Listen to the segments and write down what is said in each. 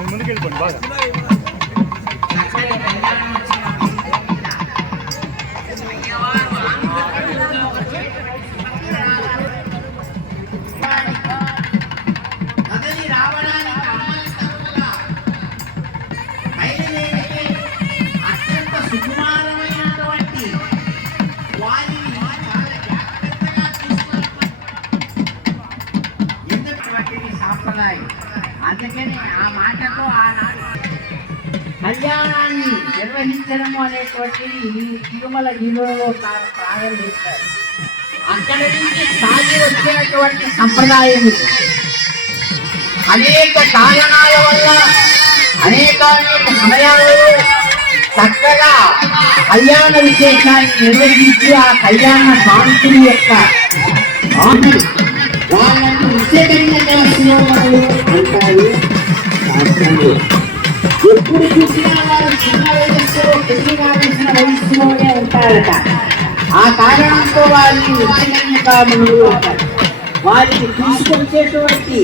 ముందుకెళ్ళిపోండి బాగా. అందుకని ఆ మాటతో ఆనాడు కళ్యాణాన్ని నిర్వహించడము అనేటువంటిది తిరుమల గిరిలో ప్రారంభించారు. అక్కడి నుంచి సాగి వచ్చినటువంటి సంప్రదాయం అనేక కారణాల వల్ల అనేక సమయాలలో చక్కగా కళ్యాణ విశేషాన్ని నిర్వహించి ఆ కళ్యాణ శాంతుని యొక్క వాళ్ళను విశేషంగా అంటారు. ఎప్పుడు చూసినా వారు చిన్న వయస్సులో పెళ్లిగాల్సిన వయస్సులోనే ఉంటారట. ఆ కారణంతో వారికి విశేషంగా కాములు అంటారు. వారికి తీసుకొచ్చేటువంటి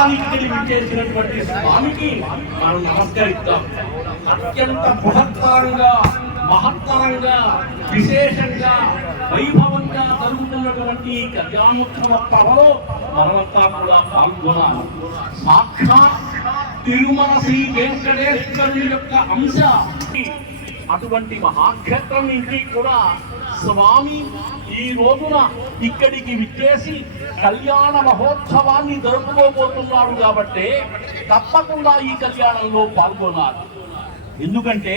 కైలాసానికి వెళ్ళి విచ్చేసినటువంటి స్వామికి మనం నమస్కరిద్దాం. అత్యంత బృహత్తరంగా, మహత్తరంగా, విశేషంగా, వైభవంగా జరుగుతున్నటువంటి ఈ కళ్యాణోత్సవ ప్రభలో మనమంతా కూడా పాల్గొనాలి. సాక్షాత్ తిరుమల శ్రీ వెంకటేశ్వరుని యొక్క అంశ అటువంటి మహాక్షేత్రం నుంచి కూడా స్వామి ఈ రోజున ఇక్కడికి విచ్చేసి కళ్యాణ మహోత్సవాన్ని జరుపుకోబోతున్నాడు కాబట్టి తప్పకుండా ఈ కళ్యాణంలో పాల్గొనాలి. ఎందుకంటే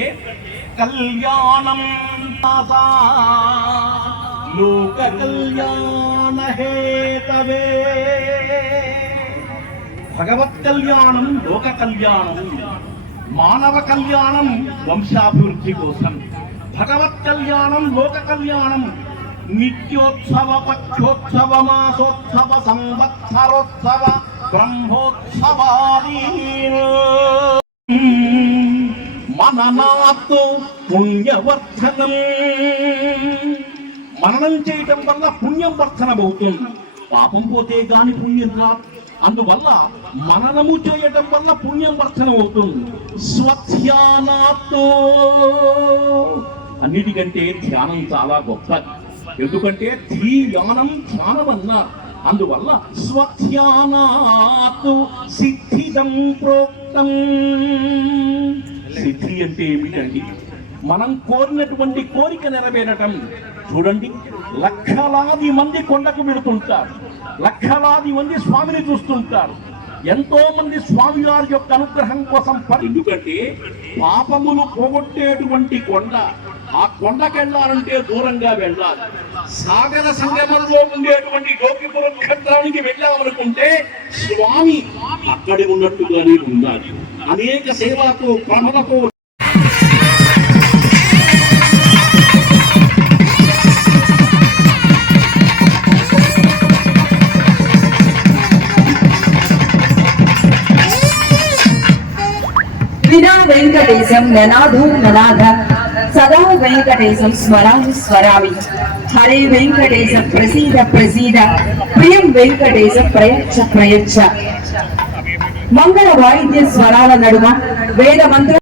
కళ్యాణం లోక కళ్యాణ హేతవే, భగవత్ కళ్యాణం లోక కళ్యాణం, మానవ కళ్యాణం వంశాభివృద్ధి కోసం. భగవత్ కళ్యాణం లోక కళ్యాణం నిత్యోత్సవ, పక్షోత్సవ, మాసోత్సవ, సంవత్సరోత్సవ, బ్రహ్మోత్సవాది మననాత్తు పుణ్యవర్ధనం. మననం చేయటం వల్ల పుణ్యం వర్ధనమవుతుంది. పాపం పోతే గాని పుణ్యం రాదు. అందువల్ల మననము చేయటం వల్ల పుణ్యం వర్ధనమవుతుంది. స్వధ్యానాత్తు, అన్నిటికంటే ధ్యానం చాలా గొప్పది. ఎందుకంటే ధ్యానం ధ్యానం అన్నారు. అందువల్ల స్వధ్యానాత్తు సిద్ధిదం ప్రోక్తం. సిద్ధి అంటే ఏమిటండి? మనం కోరినటువంటి కోరిక నెరవేరటం. చూడండి, లక్షలాది మంది కొండకు వెళుతుంటారు, లక్షలాది మంది స్వామిని చూస్తుంటారు. ఎంతో మంది స్వామి వారి యొక్క అనుగ్రహం కోసం. ఎందుకంటే పాపములు పోగొట్టేటువంటి కొండ. ఆ కొండకెళ్ళాలంటే దూరంగా వెళ్ళాలి. సాగర సంగమంలో ఉండేటువంటి గోపిపురం క్షేత్రానికి వెళ్ళామనుకుంటే స్వామి అక్కడే ఉన్నట్టుగానే ఉండాలి. అనేక సేవలతో, క్రమలతో వినా వెంకటేశం ననాదు ననాద, సదా వెంకటేశం స్మరామి స్మరామి. హరే వెంకటేశం ప్రసీద ప్రసీద, ప్రియం వెంకటేశం ప్రయచ్చ ప్రయచ్చ. మంగళ వాయిద్య స్వరాల నడుమ వేద మంత్ర